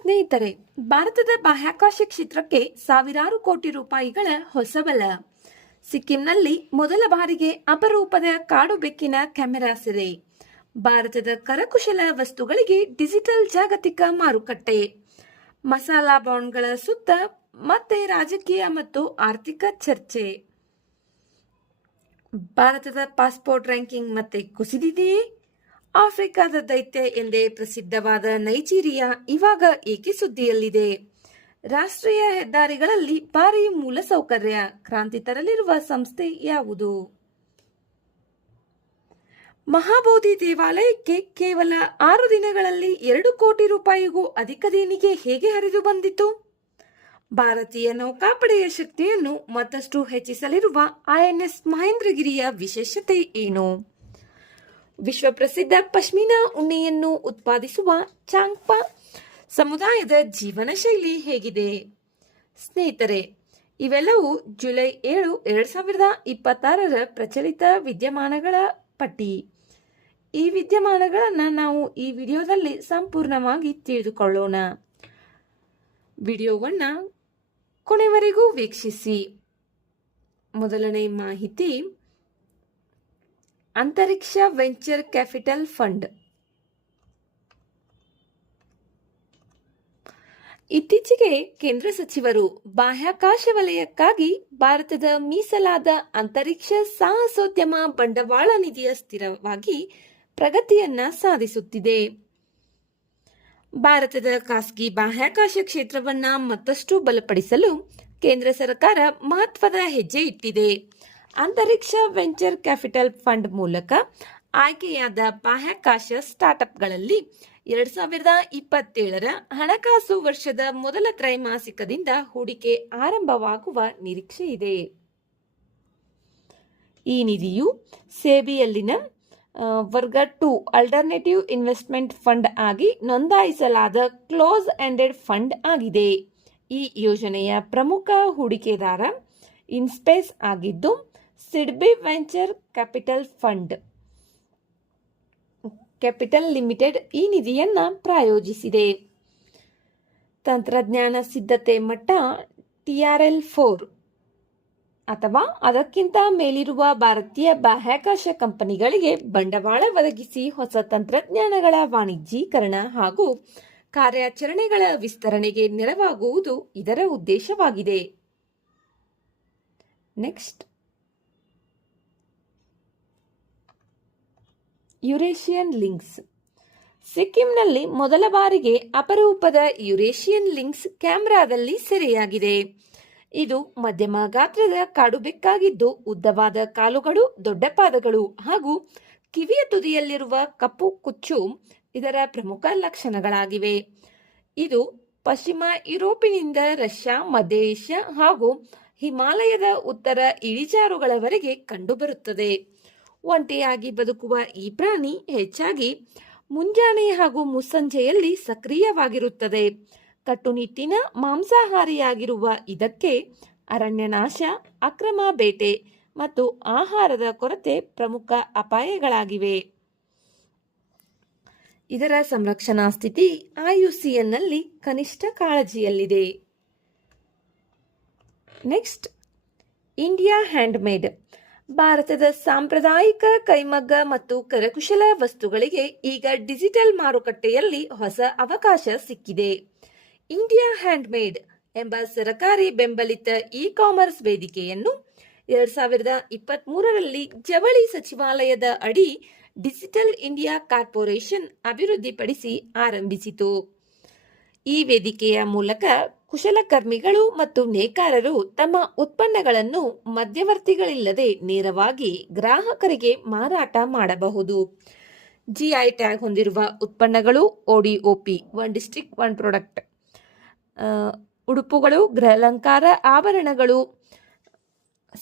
ಸ್ನೇಹಿತರೆ, ಭಾರತದ ಬಾಹ್ಯಾಕಾಶ ಕ್ಷೇತ್ರಕ್ಕೆ ಸಾವಿರಾರು ಕೋಟಿ ರೂಪಾಯಿಗಳ ಹೊಸ ಬಲ. ಸಿಕ್ಕಿಂನಲ್ಲಿ ಮೊದಲ ಬಾರಿಗೆ ಅಪರೂಪದ ಕಾಡು ಬೆಕ್ಕಿನ ಕ್ಯಾಮೆರಾ ಸೆರೆ. ಭಾರತದ ಕರಕುಶಲ ವಸ್ತುಗಳಿಗೆ ಡಿಜಿಟಲ್ ಜಾಗತಿಕ ಮಾರುಕಟ್ಟೆ. ಮಸಾಲಾ ಬಾಂಡ್ಗಳ ಸುತ್ತ ಮತ್ತೆ ರಾಜಕೀಯ ಮತ್ತು ಆರ್ಥಿಕ ಚರ್ಚೆ. ಭಾರತದ ಪಾಸ್ಪೋರ್ಟ್ ರ್ಯಾಂಕಿಂಗ್ ಮತ್ತೆ ಕುಸಿದಿದೆಯೇ? ಆಫ್ರಿಕಾದ ದೈತ್ಯ ಎಂದೇ ಪ್ರಸಿದ್ಧವಾದ ನೈಜೀರಿಯಾ ಇವಾಗ ಏಕೆ ಸುದ್ದಿಯಲ್ಲಿದೆ? ರಾಷ್ಟ್ರೀಯ ಹೆದ್ದಾರಿಗಳಲ್ಲಿ ಭಾರಿ ಮೂಲಸೌಕರ್ಯ ಕ್ರಾಂತಿ ತರಲಿರುವ ಸಂಸ್ಥೆ ಯಾವುದು? ಮಹಾಬೋಧಿ ದೇವಾಲಯಕ್ಕೆ ಕೇವಲ 6 ದಿನಗಳಲ್ಲಿ 2 ಕೋಟಿ ರೂಪಾಯಿಗೂ ಅಧಿಕ ದೇಣಿಗೆ ಹೇಗೆ ಹರಿದು ಬಂದಿತು? ಭಾರತೀಯ ನೌಕಾಪಡೆಯ ಶಕ್ತಿಯನ್ನು ಮತ್ತಷ್ಟು ಹೆಚ್ಚಿಸಲಿರುವ ಐಎನ್ಎಸ್ ಮಹೇಂದ್ರಗಿರಿಯ ವಿಶೇಷತೆ ಏನು? ವಿಶ್ವಪ್ರಸಿದ್ಧ ಪಶ್ಮಿನಾ ಉಣ್ಣೆಯನ್ನು ಉತ್ಪಾದಿಸುವ ಚಾಂಗ್ಪಾ ಸಮುದಾಯದ ಜೀವನ ಶೈಲಿ ಹೇಗಿದೆ? ಸ್ನೇಹಿತರೆ, ಇವೆಲ್ಲವೂ ಜುಲೈ 7, 2026 ಪ್ರಚಲಿತ ವಿದ್ಯಮಾನಗಳ ಪಟ್ಟಿ. ಈ ವಿದ್ಯಮಾನಗಳನ್ನು ನಾವು ಈ ವಿಡಿಯೋದಲ್ಲಿ ಸಂಪೂರ್ಣವಾಗಿ ತಿಳಿದುಕೊಳ್ಳೋಣ. ವಿಡಿಯೋವನ್ನು ಕೊನೆವರೆಗೂ ವೀಕ್ಷಿಸಿ. ಮೊದಲನೇ ಮಾಹಿತಿ, ಅಂತರಿಕ್ಷ ವೆಂಚರ್ ಕ್ಯಾಪಿಟಲ್ ಫಂಡ್. ಇತ್ತೀಚೆಗೆ ಕೇಂದ್ರ ಸಚಿವರು ಬಾಹ್ಯಾಕಾಶ ವಲಯಕ್ಕಾಗಿ ಭಾರತದ ಮೀಸಲಾದ ಅಂತರಿಕ್ಷ ಸಾಹಸೋದ್ಯಮ ಬಂಡವಾಳ ನಿಧಿಯ ಸ್ಥಿರವಾಗಿ ಪ್ರಗತಿಯನ್ನ ಸಾಧಿಸುತ್ತಿದೆ. ಭಾರತದ ಖಾಸಗಿ ಬಾಹ್ಯಾಕಾಶ ಕ್ಷೇತ್ರವನ್ನ ಮತ್ತಷ್ಟು ಬಲಪಡಿಸಲು ಕೇಂದ್ರ ಸರ್ಕಾರ ಮಹತ್ವದ ಹೆಜ್ಜೆ ಇಟ್ಟಿದೆ. ಅಂತರಿಕ್ಷ ವೆಂಚರ್ ಕ್ಯಾಪಿಟಲ್ ಫಂಡ್ ಮೂಲಕ ಆಯ್ಕೆಯಾದ ಬಾಹ್ಯಾಕಾಶ ಸ್ಟಾರ್ಟ್ಅಪ್ಗಳಲ್ಲಿ 2027 ಹಣಕಾಸು ವರ್ಷದ ಮೊದಲ ತ್ರೈಮಾಸಿಕದಿಂದ ಹೂಡಿಕೆ ಆರಂಭವಾಗುವ ನಿರೀಕ್ಷೆ ಇದೆ. ಈ ನಿಧಿಯು ಸೆಬಿಯಲ್ಲಿನ ವರ್ಗ 2 ಆಲ್ಟರ್ನೇಟಿವ್ ಇನ್ವೆಸ್ಟ್ಮೆಂಟ್ ಫಂಡ್ ಆಗಿ ನೋಂದಾಯಿಸಲಾದ ಕ್ಲೋಸ್ ಎಂಡೆಡ್ ಫಂಡ್ ಆಗಿದೆ. ಈ ಯೋಜನೆಯ ಪ್ರಮುಖ ಹೂಡಿಕೆದಾರ ಇನ್ಸ್ಪೇಸ್ ಆಗಿದ್ದು, SIDBI venture capital fund capital limited ಈ ನಿಧಿಯನ್ನು ಪ್ರಾಯೋಜಿಸಿದೆ. ತಂತ್ರಜ್ಞಾನ ಸಿದ್ಧತೆ ಮಟ್ಟ TRL4 ಅಥವಾ ಅದಕ್ಕಿಂತ ಮೇಲಿರುವ ಭಾರತೀಯ ಬಾಹ್ಯಾಕಾಶ ಕಂಪನಿಗಳಿಗೆ ಬಂಡವಾಳ ಒದಗಿಸಿ ಹೊಸ ತಂತ್ರಜ್ಞಾನಗಳ ವಾಣಿಜ್ಯೀಕರಣ ಹಾಗೂ ಕಾರ್ಯಾಚರಣೆಗಳ ವಿಸ್ತರಣೆಗೆ ನೆರವಾಗುವುದು ಇದರ ಉದ್ದೇಶವಾಗಿದೆ. Next, Eurasian links. ಸಿಕ್ಕಿಂನಲ್ಲಿ ಮೊದಲ ಬಾರಿಗೆ ಅಪರೂಪದ ಯುರೇಷಿಯನ್ ಲಿಂಕ್ಸ್ ಕ್ಯಾಮೆರಾದಲ್ಲಿ ಸೆರೆಯಾಗಿದೆ. ಇದು ಮಧ್ಯಮ ಗಾತ್ರದ ಕಾಡು ಬೆಕ್ಕಾಗಿದ್ದು, ಉದ್ದವಾದ ಕಾಲುಗಳು, ದೊಡ್ಡ ಪಾದಗಳು ಹಾಗೂ ಕಿವಿಯ ತುದಿಯಲ್ಲಿರುವ ಕಪ್ಪು ಕುಚ್ಚು ಇದರ ಪ್ರಮುಖ ಲಕ್ಷಣಗಳಾಗಿವೆ. ಇದು ಪಶ್ಚಿಮ ಯುರೋಪಿನಿಂದ ರಷ್ಯಾ, ಮಧ್ಯ ಏಷ್ಯಾ ಹಾಗೂ ಹಿಮಾಲಯದ ಉತ್ತರ ಇಳಿಜಾರುಗಳವರೆಗೆ ಕಂಡುಬರುತ್ತದೆ. ಒಂಟಿಯಾಗಿ ಬದುಕುವ ಈ ಪ್ರಾಣಿ ಹೆಚ್ಚಾಗಿ ಮುಂಜಾನೆ ಹಾಗೂ ಮುಸ್ಸಂಜೆಯಲ್ಲಿ ಸಕ್ರಿಯವಾಗಿರುತ್ತದೆ. ಕಟ್ಟುನಿಟ್ಟಿನ ಮಾಂಸಾಹಾರಿಯಾಗಿರುವ ಇದಕ್ಕೆ ಅರಣ್ಯನಾಶ, ಅಕ್ರಮ ಬೇಟೆ ಮತ್ತು ಆಹಾರದ ಕೊರತೆ ಪ್ರಮುಖ ಅಪಾಯಗಳಾಗಿವೆ. ಇದರ ಸಂರಕ್ಷಣಾ ಸ್ಥಿತಿ IUCNನಲ್ಲಿ ಕನಿಷ್ಠ ಕಾಳಜಿಯಲ್ಲಿದೆ. Next, India handmade. ಭಾರತದ ಸಾಂಪ್ರದಾಯಿಕ ಕೈಮಗ್ಗ ಮತ್ತು ಕರಕುಶಲ ವಸ್ತುಗಳಿಗೆ ಈಗ ಡಿಜಿಟಲ್ ಮಾರುಕಟ್ಟೆಯಲ್ಲಿ ಹೊಸ ಅವಕಾಶ ಸಿಕ್ಕಿದೆ. ಇಂಡಿಯಾ ಹ್ಯಾಂಡ್ಮೇಡ್ ಎಂಬ ಸರ್ಕಾರಿ ಬೆಂಬಲಿತ ಇ-ಕಾಮರ್ಸ್ ವೇದಿಕೆಯನ್ನು 2023ರಲ್ಲಿ ಜವಳಿ ಸಚಿವಾಲಯದ ಅಡಿ ಡಿಜಿಟಲ್ ಇಂಡಿಯಾ ಕಾರ್ಪೊರೇಷನ್ ಅಭಿವೃದ್ಧಿಪಡಿಸಿ ಆರಂಭಿಸಿತು. ಈ ವೇದಿಕೆಯ ಮೂಲಕ ಕುಶಲಕರ್ಮಿಗಳು ಮತ್ತು ನೇಕಾರರು ತಮ್ಮ ಉತ್ಪನ್ನಗಳನ್ನು ಮಧ್ಯವರ್ತಿಗಳಿಲ್ಲದೆ ನೇರವಾಗಿ ಗ್ರಾಹಕರಿಗೆ ಮಾರಾಟ ಮಾಡಬಹುದು. GI ಟ್ಯಾಗ್ ಹೊಂದಿರುವ ಉತ್ಪನ್ನಗಳು, ODOP one district one product, ಉಡುಪುಗಳು, ಗೃಹಾಲಂಕಾರ, ಆಭರಣಗಳು,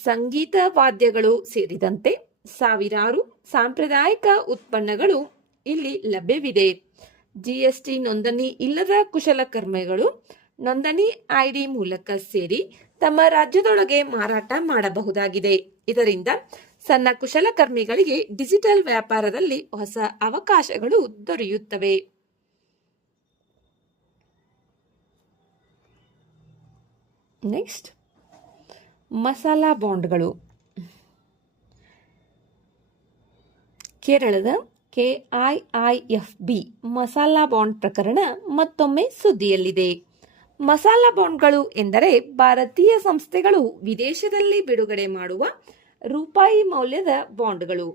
ಸಂಗೀತ ವಾದ್ಯಗಳು ಸೇರಿದಂತೆ ಸಾವಿರಾರು ಸಾಂಪ್ರದಾಯಿಕ ಉತ್ಪನ್ನಗಳು ಇಲ್ಲಿ ಲಭ್ಯವಿದೆ. GST ನೋಂದಣಿ ಇಲ್ಲದ ಕುಶಲಕರ್ಮಿಗಳು ನೋಂದಣಿ ID ಮೂಲಕ ಸೇರಿ ತಮ್ಮ ರಾಜ್ಯದೊಳಗೆ ಮಾರಾಟ ಮಾಡಬಹುದಾಗಿದೆ. ಇದರಿಂದ ಸಣ್ಣ ಕುಶಲಕರ್ಮಿಗಳಿಗೆ ಡಿಜಿಟಲ್ ವ್ಯಾಪಾರದಲ್ಲಿ ಹೊಸ ಅವಕಾಶಗಳು ದೊರೆಯುತ್ತವೆ. ನೆಕ್ಸ್ಟ್ ಮಸಾಲಾ ಬಾಂಡ್ಗಳು. ಕೇರಳದ KIIFB ಮಸಾಲಾ ಬಾಂಡ್ ಪ್ರಕರಣ ಮತ್ತೊಮ್ಮೆ ಸುದ್ದಿಯಲ್ಲಿದೆ. ಮಸಾಲಾ ಬಾಂಡ್ಗಳು ಎಂದರೆ ಭಾರತೀಯ ಸಂಸ್ಥೆಗಳು ವಿದೇಶದಲ್ಲಿ ಬಿಡುಗಡೆ ಮಾಡುವ ರೂಪಾಯಿ ಮೌಲ್ಯದ ಬಾಂಡ್ಗಳು.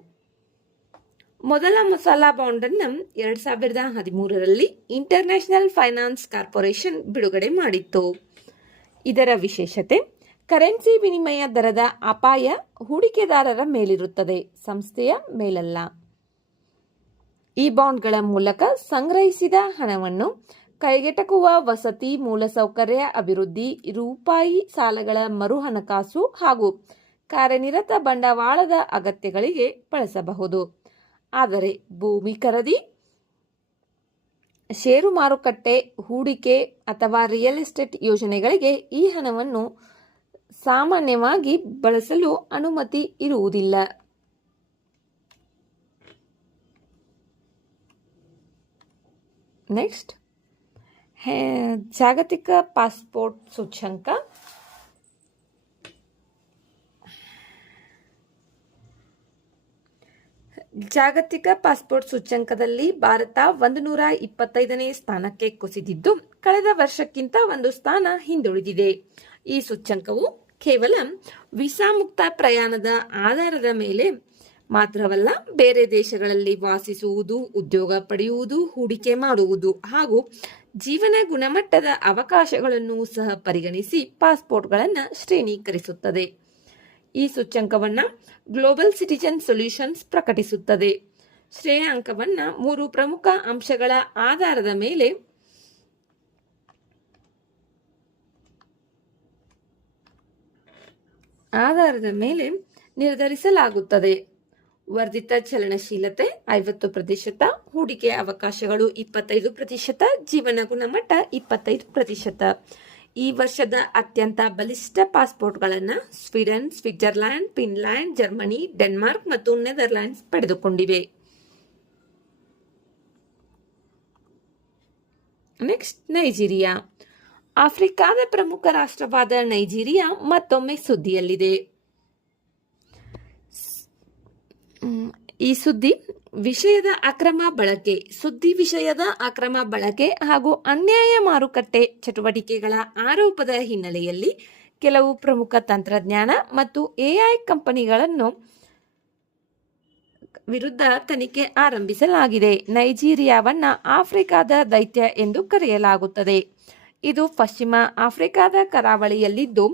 ಮೊದಲ ಮಸಾಲಾ ಬಾಂಡ್ ಅನ್ನು 2013ರಲ್ಲಿ ಇಂಟರ್ನ್ಯಾಷನಲ್ ಫೈನಾನ್ಸ್ ಕಾರ್ಪೊರೇಷನ್ ಬಿಡುಗಡೆ ಮಾಡಿತ್ತು. ಇದರ ವಿಶೇಷತೆ ಕರೆನ್ಸಿ ವಿನಿಮಯ ದರದ ಅಪಾಯ ಹೂಡಿಕೆದಾರರ ಮೇಲಿರುತ್ತದೆ, ಸಂಸ್ಥೆಯ ಮೇಲಲ್ಲ. ಈ ಬಾಂಡ್ಗಳ ಮೂಲಕ ಸಂಗ್ರಹಿಸಿದ ಹಣವನ್ನು ಕೈಗೆಟಕುವ ವಸತಿ, ಮೂಲಸೌಕರ್ಯ ಅಭಿವೃದ್ಧಿ, ರೂಪಾಯಿ ಸಾಲಗಳ ಮರು ಹಣಕಾಸು ಹಾಗೂ ಕಾರ್ಯನಿರತ ಬಂಡವಾಳದ ಅಗತ್ಯಗಳಿಗೆ ಬಳಸಬಹುದು. ಆದರೆ ಭೂಮಿ ಖರೀದಿ, ಷೇರು ಮಾರುಕಟ್ಟೆ ಹೂಡಿಕೆ ಅಥವಾ ರಿಯಲ್ ಎಸ್ಟೇಟ್ ಯೋಜನೆಗಳಿಗೆ ಈ ಹಣವನ್ನು ಸಾಮಾನ್ಯವಾಗಿ ಬಳಸಲು ಅನುಮತಿ ಇರುವುದಿಲ್ಲ. ನೆಕ್ಸ್ಟ್ ಜಾಗತಿಕ ಪಾಸ್ಪೋರ್ಟ್ ಸೂಚ್ಯಂಕ. ಜಾಗತಿಕ ಪಾಸ್ಪೋರ್ಟ್ ಸೂಚ್ಯಂಕದಲ್ಲಿ ಭಾರತ 125ನೇ ಸ್ಥಾನಕ್ಕೆ ಕುಸಿದಿದ್ದು, ಕಳೆದ ವರ್ಷಕ್ಕಿಂತ ಒಂದು ಸ್ಥಾನ ಹಿಂದುಳಿದಿದೆ. ಈ ಸೂಚ್ಯಂಕವು ಕೇವಲ ವೀಸಾ ಮುಕ್ತ ಪ್ರಯಾಣದ ಆಧಾರದ ಮೇಲೆ ಮಾತ್ರವಲ್ಲ, ಬೇರೆ ದೇಶಗಳಲ್ಲಿ ವಾಸಿಸುವುದು, ಉದ್ಯೋಗ ಪಡೆಯುವುದು, ಹೂಡಿಕೆ ಮಾಡುವುದು ಹಾಗೂ ಜೀವನ ಗುಣಮಟ್ಟದ ಅವಕಾಶಗಳನ್ನು ಸಹ ಪರಿಗಣಿಸಿ ಪಾಸ್ಪೋರ್ಟ್ಗಳನ್ನು ಶ್ರೇಣೀಕರಿಸುತ್ತದೆ. ಈ ಸೂಚ್ಯಂಕವನ್ನು ಗ್ಲೋಬಲ್ ಸಿಟಿಜನ್ ಸೊಲ್ಯೂಷನ್ಸ್ ಪ್ರಕಟಿಸುತ್ತದೆ. ಶ್ರೇಯಾಂಕವನ್ನು 3 ಪ್ರಮುಖ ಅಂಶಗಳ ಆಧಾರದ ಮೇಲೆ ನಿರ್ಧರಿಸಲಾಗುತ್ತದೆ. ವರ್ಧಿತ ಚಲನಶೀಲತೆ 50%, ಹೂಡಿಕೆ ಅವಕಾಶಗಳು 25%, ಜೀವನ ಗುಣಮಟ್ಟ 25%. ಈ ವರ್ಷದ ಅತ್ಯಂತ ಬಲಿಷ್ಠ ಪಾಸ್ಪೋರ್ಟ್ಗಳನ್ನು Sweden, Switzerland, Finland, Germany, Denmark ಮತ್ತು ನೆದರ್ಲ್ಯಾಂಡ್ಸ್ ಪಡೆದುಕೊಂಡಿವೆ. Next Nigeria. ಆಫ್ರಿಕಾದ ಪ್ರಮುಖ ರಾಷ್ಟ್ರವಾದ ನೈಜೀರಿಯಾ ಮತ್ತೊಮ್ಮೆ ಸುದ್ದಿಯಲ್ಲಿದೆ. ಈ ಸುದ್ದಿ ವಿಷಯದ ಅಕ್ರಮ ಬಳಕೆ ಹಾಗೂ ಅನ್ಯಾಯ ಮಾರುಕಟ್ಟೆ ಚಟುವಟಿಕೆಗಳ ಆರೋಪದ ಹಿನ್ನೆಲೆಯಲ್ಲಿ ಕೆಲವು ಪ್ರಮುಖ ತಂತ್ರಜ್ಞಾನ ಮತ್ತು AI ಕಂಪನಿಗಳನ್ನು ವಿರುದ್ಧ ತನಿಖೆ ಆರಂಭಿಸಲಾಗಿದೆ. ನೈಜೀರಿಯಾವನ್ನು ಆಫ್ರಿಕಾದ ದೈತ್ಯ ಎಂದು ಕರೆಯಲಾಗುತ್ತದೆ. ಇದು ಪಶ್ಚಿಮ ಆಫ್ರಿಕಾದ ಕರಾವಳಿಯಲ್ಲಿದ್ದು,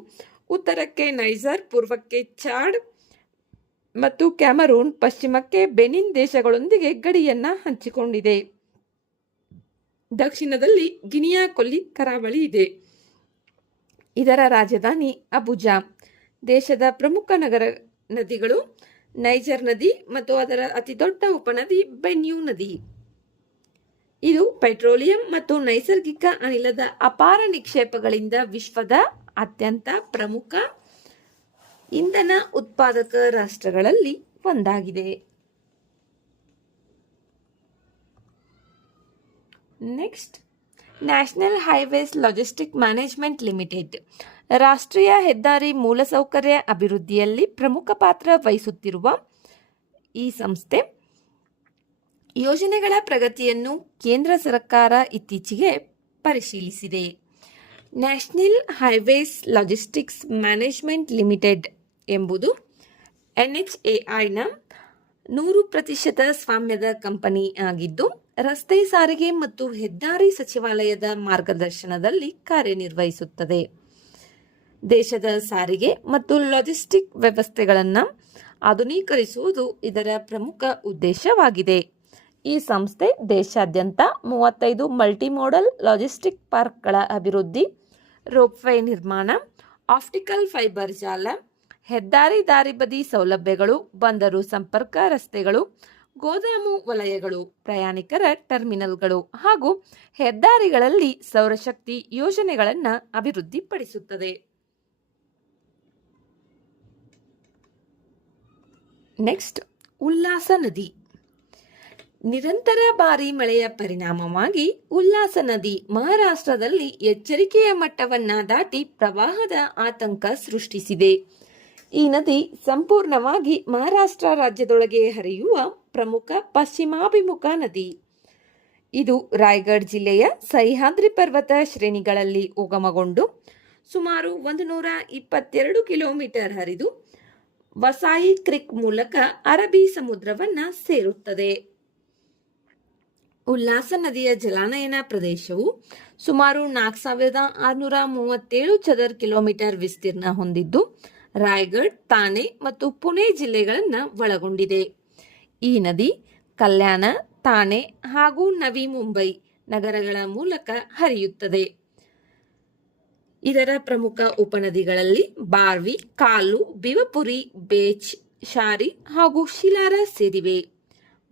ಉತ್ತರಕ್ಕೆ ನೈಜರ್, ಪೂರ್ವಕ್ಕೆ ಚಾಡ್ ಮತ್ತು ಕ್ಯಾಮರೂನ್, ಪಶ್ಚಿಮಕ್ಕೆ ಬೆನಿನ್ ದೇಶಗಳೊಂದಿಗೆ ಗಡಿಯನ್ನು ಹಂಚಿಕೊಂಡಿದೆ. ದಕ್ಷಿಣದಲ್ಲಿ ಗಿನಿಯಾ ಕೊಲ್ಲಿ ಕರಾವಳಿ ಇದೆ. ಇದರ ರಾಜಧಾನಿ ಅಬುಜಾ. ದೇಶದ ಪ್ರಮುಖ ನದಿಗಳು ನೈಜರ್ ನದಿ ಮತ್ತು ಅದರ ಅತಿದೊಡ್ಡ ಉಪನದಿ ಬೆನ್ಯೂ ನದಿ. ಇದು ಪೆಟ್ರೋಲಿಯಂ ಮತ್ತು ನೈಸರ್ಗಿಕ ಅನಿಲದ ಅಪಾರ ನಿಕ್ಷೇಪಗಳಿಂದ ವಿಶ್ವದ ಅತ್ಯಂತ ಪ್ರಮುಖ ಇಂಧನ ಉತ್ಪಾದಕ ರಾಷ್ಟ್ರಗಳಲ್ಲಿ ಒಂದಾಗಿದೆ. Next national highways logistic management limited ರಾಷ್ಟ್ರೀಯ ಹೆದ್ದಾರಿ ಮೂಲಸೌಕರ್ಯ ಅಭಿವೃದ್ಧಿಯಲ್ಲಿ ಪ್ರಮುಖ ಪಾತ್ರ ವಹಿಸುತ್ತಿರುವ ಈ ಸಂಸ್ಥೆ ಯೋಜನೆಗಳ ಪ್ರಗತಿಯನ್ನು ಕೇಂದ್ರ ಸರ್ಕಾರ ಇತ್ತೀಚೆಗೆ ಪರಿಶೀಲಿಸಿದೆ. National highways logistics management limited ಎಂಬುದು NHAIನ 100% ಸ್ವಾಮ್ಯದ ಕಂಪನಿ ಆಗಿದ್ದು, ರಸ್ತೆ ಸಾರಿಗೆ ಮತ್ತು ಹೆದ್ದಾರಿ ಸಚಿವಾಲಯದ ಮಾರ್ಗದರ್ಶನದಲ್ಲಿ ಕಾರ್ಯನಿರ್ವಹಿಸುತ್ತದೆ. ದೇಶದ ಸಾರಿಗೆ ಮತ್ತು ಲಾಜಿಸ್ಟಿಕ್ ವ್ಯವಸ್ಥೆಗಳನ್ನು ಆಧುನೀಕರಿಸುವುದು ಇದರ ಪ್ರಮುಖ ಉದ್ದೇಶವಾಗಿದೆ. ಈ ಸಂಸ್ಥೆ ದೇಶಾದ್ಯಂತ 35 ಮಲ್ಟಿಮೋಡಲ್ ಲಾಜಿಸ್ಟಿಕ್ ಪಾರ್ಕ್ಗಳ ಅಭಿವೃದ್ಧಿ, ರೋಪ್ವೇ ನಿರ್ಮಾಣ, ಆಪ್ಟಿಕಲ್ ಫೈಬರ್ ಜಾಲ, ಹೆದ್ದಾರಿ ದಾರಿಬದಿ ಸೌಲಭ್ಯಗಳು, ಬಂದರು ಸಂಪರ್ಕ ರಸ್ತೆಗಳು, ಗೋದಾಮು ವಲಯಗಳು, ಪ್ರಯಾಣಿಕರ ಟರ್ಮಿನಲ್ಗಳು ಹಾಗೂ ಹೆದ್ದಾರಿಗಳಲ್ಲಿ ಸೌರಶಕ್ತಿ ಯೋಜನೆಗಳನ್ನು ಅಭಿವೃದ್ಧಿಪಡಿಸುತ್ತದೆ. ನೆಕ್ಸ್ಟ್ ಉಲ್ಲಾಸ ನದಿ. ನಿರಂತರ ಭಾರೀ ಮಳೆಯ ಪರಿಣಾಮವಾಗಿ ಉಲ್ಲಾಸ ನದಿ ಮಹಾರಾಷ್ಟ್ರದಲ್ಲಿ ಎಚ್ಚರಿಕೆಯ ಮಟ್ಟವನ್ನ ದಾಟಿ ಪ್ರವಾಹದ ಆತಂಕ ಸೃಷ್ಟಿಸಿದೆ. ಈ ನದಿ ಸಂಪೂರ್ಣವಾಗಿ ಮಹಾರಾಷ್ಟ್ರ ರಾಜ್ಯದೊಳಗೆ ಹರಿಯುವ ಪ್ರಮುಖ ಪಶ್ಚಿಮಾಭಿಮುಖ ನದಿ. ಇದು ರಾಯಗಢ ಜಿಲ್ಲೆಯ ಸಹ್ಯಾದ್ರಿ ಪರ್ವತ ಶ್ರೇಣಿಗಳಲ್ಲಿ ಉಗಮಗೊಂಡು ಸುಮಾರು 122 ಕಿಲೋಮೀಟರ್ ಹರಿದು ವಸಾಯಿ ಕ್ರಿಕ್ ಮೂಲಕ ಅರಬ್ಬಿ ಸಮುದ್ರವನ್ನ ಸೇರುತ್ತದೆ. ಉಲ್ಲಾಸ ನದಿಯ ಜಲಾನಯನ ಪ್ರದೇಶವು ಸುಮಾರು 4637 ಚದರ ಕಿಲೋಮೀಟರ್ ವಿಸ್ತೀರ್ಣ ಹೊಂದಿದ್ದು ರಾಯಗಢ, ಥಾಣೆ ಮತ್ತು ಪುಣೆ ಜಿಲ್ಲೆಗಳನ್ನು ಒಳಗೊಂಡಿದೆ. ಈ ನದಿ ಕಲ್ಯಾಣ, ಥಾಣೆ ಹಾಗೂ ನವಿ ಮುಂಬೈ ನಗರಗಳ ಮೂಲಕ ಹರಿಯುತ್ತದೆ. ಇದರ ಪ್ರಮುಖ ಉಪನದಿಗಳಲ್ಲಿ ಬಾರ್ವಿ, ಕಾಲು, ಬಿವಪುರಿ, ಬೇಚ್, ಶಾರಿ ಹಾಗೂ ಶಿಲಾರ ಸೇರಿವೆ.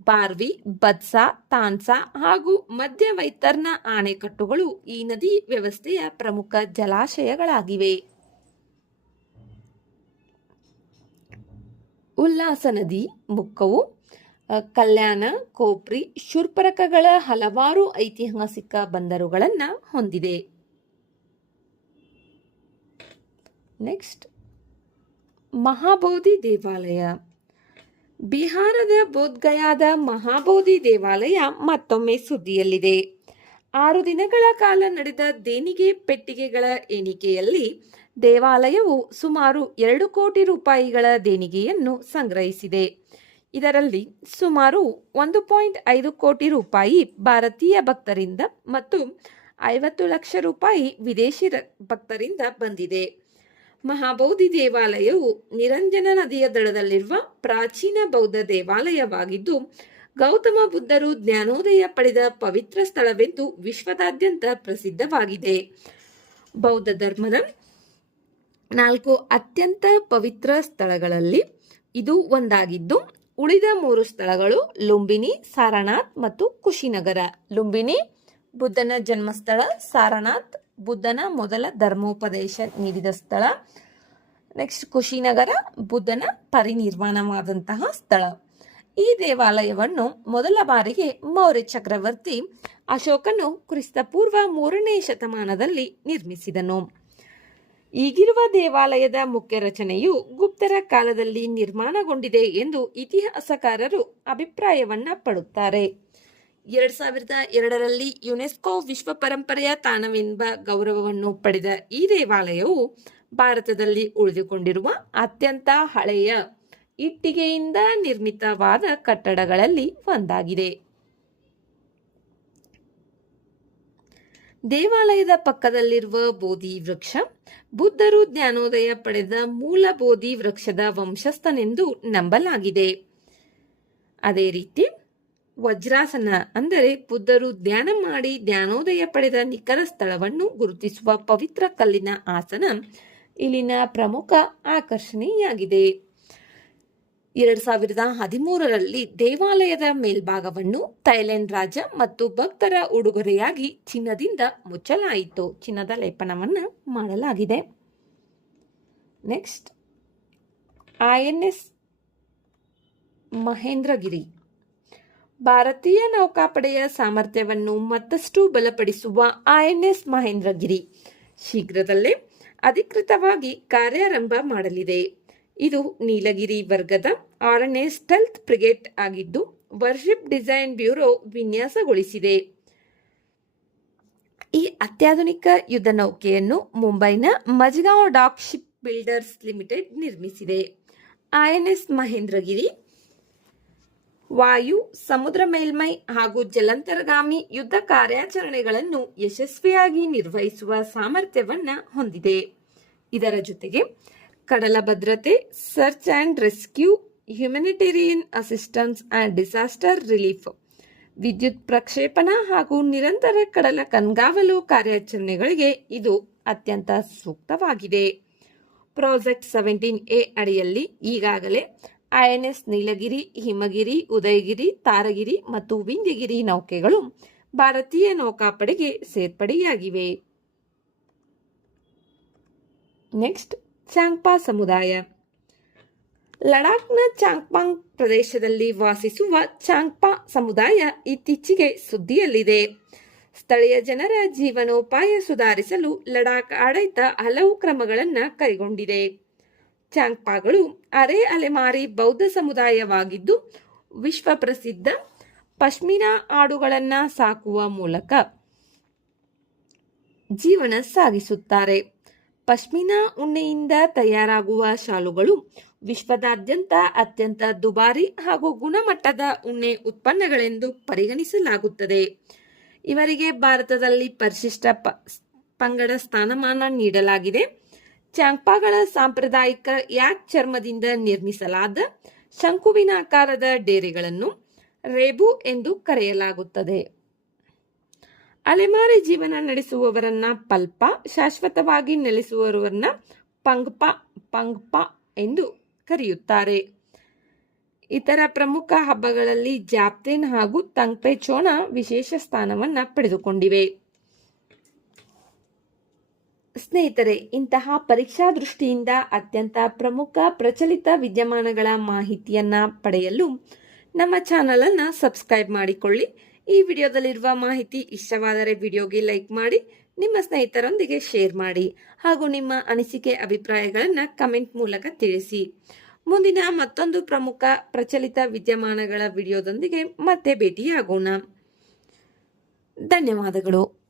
ಬಾರ್ವಿ, ಬದ್ಸಾ, ತಾನ್ಸಾ ಹಾಗೂ ಮಧ್ಯ ವೈತರ್ನ ಅಣೆಕಟ್ಟುಗಳು ಈ ನದಿ ವ್ಯವಸ್ಥೆಯ ಪ್ರಮುಖ ಜಲಾಶಯಗಳಾಗಿವೆ. ಉಲ್ಲಾಸ ನದಿ ಮುಖವು ಕಲ್ಯಾಣ, ಕೋಪ್ರಿ, ಶೂರ್ಪನಖಗಳ ಹಲವಾರು ಐತಿಹಾಸಿಕ ಬಂದರುಗಳನ್ನು ಹೊಂದಿದೆ. ನೆಕ್ಸ್ಟ್, ಮಹಾಬೋಧಿ ದೇವಾಲಯ. ಬಿಹಾರದ ಬೋಧ್ಗಯಾದ ಮಹಾಬೋಧಿ ದೇವಾಲಯ ಮತ್ತೊಮ್ಮೆ ಸುದ್ದಿಯಲ್ಲಿದೆ. 6 ದಿನಗಳ ಕಾಲ ನಡೆದ ದೇಣಿಗೆ ಪೆಟ್ಟಿಗೆಗಳ ಎಣಿಕೆಯಲ್ಲಿ ದೇವಾಲಯವು ಸುಮಾರು 2 ಕೋಟಿ ರೂಪಾಯಿಗಳ ದೇಣಿಗೆಯನ್ನು ಸಂಗ್ರಹಿಸಿದೆ. ಇದರಲ್ಲಿ ಸುಮಾರು 1.5 ಕೋಟಿ ರೂಪಾಯಿ ಭಾರತೀಯ ಭಕ್ತರಿಂದ ಮತ್ತು 50 ಲಕ್ಷ ರೂಪಾಯಿ ವಿದೇಶಿ ಭಕ್ತರಿಂದ ಬಂದಿದೆ. ಮಹಾಬೋಧಿ ದೇವಾಲಯವು ನಿರಂಜನ ನದಿಯ ದಡದಲ್ಲಿರುವ ಪ್ರಾಚೀನ ಬೌದ್ಧ ದೇವಾಲಯವಾಗಿದ್ದು ಗೌತಮ ಬುದ್ಧರು ಜ್ಞಾನೋದಯ ಪಡೆದ ಪವಿತ್ರ ಸ್ಥಳವೆಂದು ವಿಶ್ವದಾದ್ಯಂತ ಪ್ರಸಿದ್ಧವಾಗಿದೆ. ಬೌದ್ಧ ಧರ್ಮದ 4 ಅತ್ಯಂತ ಪವಿತ್ರ ಸ್ಥಳಗಳಲ್ಲಿ ಇದು ಒಂದಾಗಿದ್ದು ಉಳಿದ 3 ಸ್ಥಳಗಳು ಲುಂಬಿನಿ, ಸಾರನಾಥ್ ಮತ್ತು ಕುಶಿನಗರ. ಲುಂಬಿನಿ ಬುದ್ಧನ ಜನ್ಮಸ್ಥಳ, ಸಾರನಾಥ್ ಬುದ್ಧನ ಮೊದಲ ಧರ್ಮೋಪದೇಶ ನೀಡಿದ ಸ್ಥಳ, ನೆಕ್ಸ್ಟ್ ಕುಶಿನಗರ ಬುದ್ಧನ ಪರಿನಿರ್ವಾಣವಾದಂತಹ ಸ್ಥಳ. ಈ ದೇವಾಲಯವನ್ನು ಮೊದಲ ಬಾರಿಗೆ ಮೌರ್ಯ ಚಕ್ರವರ್ತಿ ಅಶೋಕನು ಕ್ರಿಸ್ತಪೂರ್ವ 3ನೇ ಶತಮಾನದಲ್ಲಿ ನಿರ್ಮಿಸಿದನು. ಈಗಿರುವ ದೇವಾಲಯದ ಮುಖ್ಯ ರಚನೆಯು ಗುಪ್ತರ ಕಾಲದಲ್ಲಿ ನಿರ್ಮಾಣಗೊಂಡಿದೆ ಎಂದು ಇತಿಹಾಸಕಾರರು ಅಭಿಪ್ರಾಯವನ್ನ ಪಡುತ್ತಾರೆ. 2002ರಲ್ಲಿ ಯುನೆಸ್ಕೋ ವಿಶ್ವ ಪರಂಪರೆಯ ತಾಣವೆಂಬ ಗೌರವವನ್ನು ಪಡೆದ ಈ ದೇವಾಲಯವು ಭಾರತದಲ್ಲಿ ಉಳಿದುಕೊಂಡಿರುವ ಅತ್ಯಂತ ಹಳೆಯ ಇಟ್ಟಿಗೆಯಿಂದ ನಿರ್ಮಿತವಾದ ಕಟ್ಟಡಗಳಲ್ಲಿ ಒಂದಾಗಿದೆ. ದೇವಾಲಯದ ಪಕ್ಕದಲ್ಲಿರುವ ಬೋಧಿ ವೃಕ್ಷ ಬುದ್ಧರು ಜ್ಞಾನೋದಯ ಪಡೆದ ಮೂಲ ಬೋಧಿ ವೃಕ್ಷದ ವಂಶಸ್ಥನೆಂದು ನಂಬಲಾಗಿದೆ. ಅದೇ ರೀತಿ ವಜ್ರಾಸನ ಅಂದರೆ ಬುದ್ಧರು ಧ್ಯಾನ ಮಾಡಿ ಜ್ಞಾನೋದಯ ಪಡೆದ ನಿಖರ ಸ್ಥಳವನ್ನು ಗುರುತಿಸುವ ಪವಿತ್ರ ಕಲ್ಲಿನ ಆಸನ ಇಲ್ಲಿನ ಪ್ರಮುಖ ಆಕರ್ಷಣೆಯಾಗಿದೆ. 2013ರಲ್ಲಿ ದೇವಾಲಯದ ಮೇಲ್ಭಾಗವನ್ನು ಥೈಲ್ಯಾಂಡ್ ರಾಜ ಮತ್ತು ಭಕ್ತರ ಉಡುಗೊರೆಯಾಗಿ ಚಿನ್ನದಿಂದ ಮುಚ್ಚಲಾಯಿತು. ಚಿನ್ನದ ಲೇಪನವನ್ನು ಮಾಡಲಾಗಿದೆ. Next, INS Mahendragiri. ಭಾರತೀಯ ನೌಕಾಪಡೆಯ ಸಾಮರ್ಥ್ಯವನ್ನು ಮತ್ತಷ್ಟು ಬಲಪಡಿಸುವ INS ಮಹೇಂದ್ರಗಿರಿ ಶೀಘ್ರದಲ್ಲೇ ಅಧಿಕೃತವಾಗಿ ಕಾರ್ಯಾರಂಭ ಮಾಡಲಿದೆ. ಇದು ನೀಲಗಿರಿ ವರ್ಗದ 6ನೇ ಸ್ಟೆಲ್ತ್ ಫ್ರಿಗೇಟ್ ಆಗಿದ್ದು ವಾರ್ಶಿಪ್ ಡಿಸೈನ್ ಬ್ಯೂರೋ ವಿನ್ಯಾಸಗೊಳಿಸಿದೆ. ಈ ಅತ್ಯಾಧುನಿಕ ಯುದ್ಧ ನೌಕೆಯನ್ನು ಮುಂಬೈನ Mazagon dock ship builders limited ನಿರ್ಮಿಸಿದೆ. INS ಮಹೇಂದ್ರಗಿರಿ ವಾಯು, ಸಮುದ್ರ ಮೇಲ್ಮೈ ಹಾಗೂ ಜಲಾಂತರ್ಗಾಮಿ ಯುದ್ಧ ಕಾರ್ಯಾಚರಣೆಗಳನ್ನು ಯಶಸ್ವಿಯಾಗಿ ನಿರ್ವಹಿಸುವ ಸಾಮರ್ಥ್ಯವನ್ನು ಹೊಂದಿದೆ. ಇದರ ಜೊತೆಗೆ ಕಡಲ ಭದ್ರತೆ, search and rescue, humanitarian assistance and disaster relief, ವಿದ್ಯುತ್ ಪ್ರಕ್ಷೇಪಣ ಹಾಗೂ ನಿರಂತರ ಕಡಲ ಕಣ್ಗಾವಲು ಕಾರ್ಯಾಚರಣೆಗಳಿಗೆ ಇದು ಅತ್ಯಂತ ಸೂಕ್ತವಾಗಿದೆ. ಪ್ರಾಜೆಕ್ಟ್ 17A ಅಡಿಯಲ್ಲಿ ಈಗಾಗಲೇ INS ನೀಲಗಿರಿ, ಹಿಮಗಿರಿ, ಉದಯಗಿರಿ, ತಾರಗಿರಿ ಮತ್ತು ವಿಂಧ್ಯಗಿರಿ ನೌಕೆಗಳು ಭಾರತೀಯ ನೌಕಾಪಡೆಗೆ ಸೇರ್ಪಡೆಯಾಗಿವೆ. ನೆಕ್ಸ್ಟ್, ಚಾಂಗ್ಪಾ ಸಮುದಾಯ. ಲಡಾಖ್ನ ಚಾಂಗ್ಪಾಂಗ್ ಪ್ರದೇಶದಲ್ಲಿ ವಾಸಿಸುವ ಚಾಂಗ್ಪಾ ಸಮುದಾಯ ಇತ್ತೀಚೆಗೆ ಸುದ್ದಿಯಲ್ಲಿದೆ. ಸ್ಥಳೀಯ ಜನರ ಜೀವನೋಪಾಯ ಸುಧಾರಿಸಲು ಲಡಾಖ್ ಆಡಳಿತ ಹಲವು ಕ್ರಮಗಳನ್ನು ಕೈಗೊಂಡಿದೆ. ಚಾಂಗ್ಪಾಗಳು ಅರೆ ಅಲೆಮಾರಿ ಬೌದ್ಧ ಸಮುದಾಯವಾಗಿದ್ದು, ವಿಶ್ವ ಪ್ರಸಿದ್ಧ ಪಶ್ಮಿನಾ ಆಡುಗಳನ್ನು ಸಾಕುವ ಮೂಲಕ ಜೀವನ ಸಾಗಿಸುತ್ತಾರೆ. ಪಶ್ಮಿನಾ ಉಣ್ಣೆಯಿಂದ ತಯಾರಾಗುವ ಶಾಲುಗಳು ವಿಶ್ವದಾದ್ಯಂತ ಅತ್ಯಂತ ದುಬಾರಿ ಹಾಗೂ ಗುಣಮಟ್ಟದ ಉಣ್ಣೆ ಉತ್ಪನ್ನಗಳೆಂದು ಪರಿಗಣಿಸಲಾಗುತ್ತದೆ. ಇವರಿಗೆ ಭಾರತದಲ್ಲಿ ಪರಿಶಿಷ್ಟ ಪಂಗಡ ಸ್ಥಾನಮಾನ ನೀಡಲಾಗಿದೆ. ಚಾಂಗ್ಪಾಗಳ ಸಾಂಪ್ರದಾಯಿಕ ಯಾಕ್ ಚರ್ಮದಿಂದ ನಿರ್ಮಿಸಲಾದ ಶಂಕುವಿನಾಕಾರದ ಡೇರೆಗಳನ್ನು ರೇಬು ಎಂದು ಕರೆಯಲಾಗುತ್ತದೆ. ಅಲೆಮಾರಿ ಜೀವನ ನಡೆಸುವವರನ್ನ ಪಲ್ಪ, ಶಾಶ್ವತವಾಗಿ ನೆಲೆಸುವವರನ್ನ ಪಂಗ್ಪಾ ಎಂದು ಕರೆಯುತ್ತಾರೆ. ಇತರ ಪ್ರಮುಖ ಹಬ್ಬಗಳಲ್ಲಿ ಜಾಪ್ತೇನ್ ಹಾಗೂ ತಂಗ್ಪೆ ಚೋಣ ವಿಶೇಷ ಸ್ಥಾನವನ್ನು ಪಡೆದುಕೊಂಡಿವೆ. ಸ್ನೇಹಿತರೆ, ಇಂತಹ ಪರೀಕ್ಷಾ ದೃಷ್ಟಿಯಿಂದ ಅತ್ಯಂತ ಪ್ರಮುಖ ಪ್ರಚಲಿತ ವಿದ್ಯಮಾನಗಳ ಮಾಹಿತಿಯನ್ನ ಪಡೆಯಲು ನಮ್ಮ ಚಾನಲ್ ಅನ್ನು ಸಬ್ಸ್ಕ್ರೈಬ್ ಮಾಡಿಕೊಳ್ಳಿ. ಈ ವಿಡಿಯೋದಲ್ಲಿರುವ ಮಾಹಿತಿ ಇಷ್ಟವಾದರೆ ವಿಡಿಯೋಗೆ ಲೈಕ್ ಮಾಡಿ, ನಿಮ್ಮ ಸ್ನೇಹಿತರೊಂದಿಗೆ ಶೇರ್ ಮಾಡಿ ಹಾಗೂ ನಿಮ್ಮ ಅನಿಸಿಕೆ ಅಭಿಪ್ರಾಯಗಳನ್ನು ಕಮೆಂಟ್ ಮೂಲಕ ತಿಳಿಸಿ. ಮುಂದಿನ ಮತ್ತೊಂದು ಪ್ರಮುಖ ಪ್ರಚಲಿತ ವಿದ್ಯಮಾನಗಳ ವಿಡಿಯೋದೊಂದಿಗೆ ಮತ್ತೆ ಭೇಟಿಯಾಗೋಣ. ಧನ್ಯವಾದಗಳು.